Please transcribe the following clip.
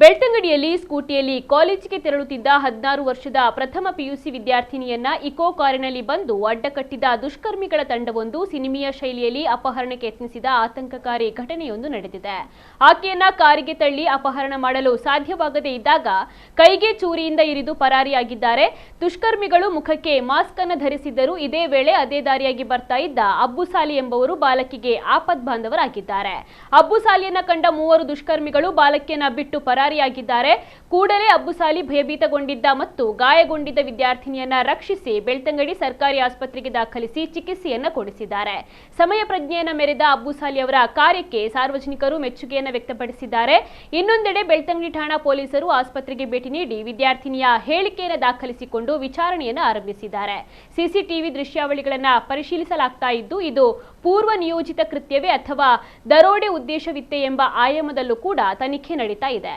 ಬೆಳ್ತಂಗಡಿಯಲ್ಲಿ ಸ್ಕೂಟಿಯಲ್ಲಿ ಕಾಲೇಜಿಗೆ ತೆರಳುತ್ತಿದ್ದ 16 ವರ್ಷದ ಪ್ರಥಮ ಪಿಯುಸಿ ವಿದ್ಯಾರ್ಥಿನಿಯನ್ನ ಇಕೋ ಕಾರಿನಲ್ಲಿ ಬಂದು ಅಡ್ಡಕಟ್ಟಿದ ದುಷ್ಕರ್ಮಿಗಳ ತಂಡವೊಂದು ಸಿನಿಮೀಯ ಶೈಲಿಯಲ್ಲಿ ಅಪಹರಣಕ್ಕೆ ಯತ್ನಿಸಿದ ಆತಂಕಕಾರಿ ಘಟನೆಯೊಂದು ನಡೆದಿದೆ. ಆಕೆಯನ್ನ ಕಾರಿಗೆ ತಳ್ಳಿ ಅಪಹರಣ ಮಾಡಲು ಸಾಧ್ಯವಾಗದೇ ಇದ್ದಾಗ ಕೈಗೆ ಚೂರಿಯಿಂದ ಇರಿದು ಪರಾರಿಯಾಗಿದ್ದಾರೆ. ದುಷ್ಕರ್ಮಿಗಳು ಮುಖಕ್ಕೆ ಮಾಸ್ಕ್ ಅನ್ನು ಧರಿಸಿದ್ದರು. ಇದೇ ವೇಳೆ ಅದೇ ದಾರಿಯಾಗಿ ಬರ್ತಾ ಇದ್ದ ಅಬ್ಬುಸಾಲಿ ಎಂಬುವರು ಬಾಲಕಿಗೆ ಆಪದ್ಬಾಂಧವರಾಗಿದ್ದಾರೆ. ಅಬ್ಬುಸಾಲಿಯನ್ನ ಕಂಡ ಮೂವರು ದುಷ್ಕರ್ಮಿಗಳು ಬಾಲಕಿಯನ್ನ ಬಿಟ್ಟು ಪರಾರಿಯಾಗಿದ್ದಾರೆ. ಕೂಡಲೇ ಅಬ್ಬುಸಾಲಿ ಭಯಭೀತಗೊಂಡಿದ್ದ ಮತ್ತು ಗಾಯಗೊಂಡಿದ್ದ ವಿದ್ಯಾರ್ಥಿನಿಯನ್ನ ರಕ್ಷಿಸಿ ಬೆಳ್ತಂಗಡಿ ಸರ್ಕಾರಿ ಆಸ್ಪತ್ರೆಗೆ ದಾಖಲಿಸಿ ಚಿಕಿತ್ಸೆಯನ್ನ ಕೊಡಿಸಿದ್ದಾರೆ. ಸಮಯ ಪ್ರಜ್ಞೆಯನ್ನ ಮೆರೆದ ಅಬ್ಬುಸಾಲಿ ಅವರ ಕಾರ್ಯಕ್ಕೆ ಸಾರ್ವಜನಿಕರು ಮೆಚ್ಚುಗೆಯನ್ನ ವ್ಯಕ್ತಪಡಿಸಿದ್ದಾರೆ. ಇನ್ನೊಂದೆಡೆ ಬೆಳ್ತಂಗಡಿ ಠಾಣಾ ಪೊಲೀಸರು ಆಸ್ಪತ್ರೆಗೆ ಭೇಟಿ ನೀಡಿ ವಿದ್ಯಾರ್ಥಿನಿಯ ಹೇಳಿಕೆಯನ್ನು ದಾಖಲಿಸಿಕೊಂಡು ವಿಚಾರಣೆಯನ್ನು ಆರಂಭಿಸಿದ್ದಾರೆ. ಸಿಸಿಟಿವಿ ದೃಶ್ಯಾವಳಿಗಳನ್ನು ಪರಿಶೀಲಿಸಲಾಗ್ತಾ ಇದ್ದು ಇದು ಪೂರ್ವ ನಿಯೋಜಿತ ಕೃತ್ಯವೇ ಅಥವಾ ದರೋಡೆ ಉದ್ದೇಶವಿತ್ತೆ ಎಂಬ ಆಯಾಮದಲ್ಲೂ ಕೂಡ ತನಿಖೆ ನಡೀತಾ ಇದೆ.